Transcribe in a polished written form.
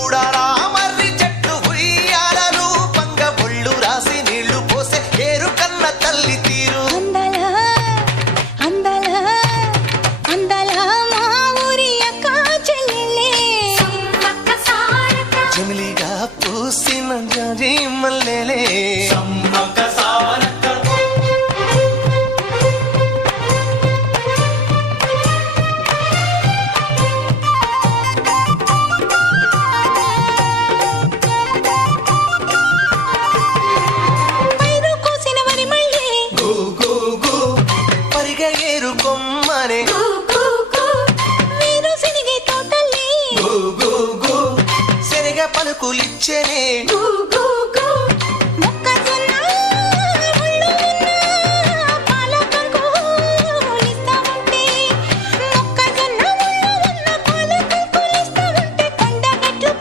చూడాలా మర్రి చెట్టు ఉయ్యాలలు పంగ ఒళ్ళు రాసి నీళ్లు పోసే ఏరు కన్న తల్లి తీరు జమిలిగా పూసిన జాజి మల్లెలే ఏరు కొమ్మనే శనగ పలుకులిచ్చనే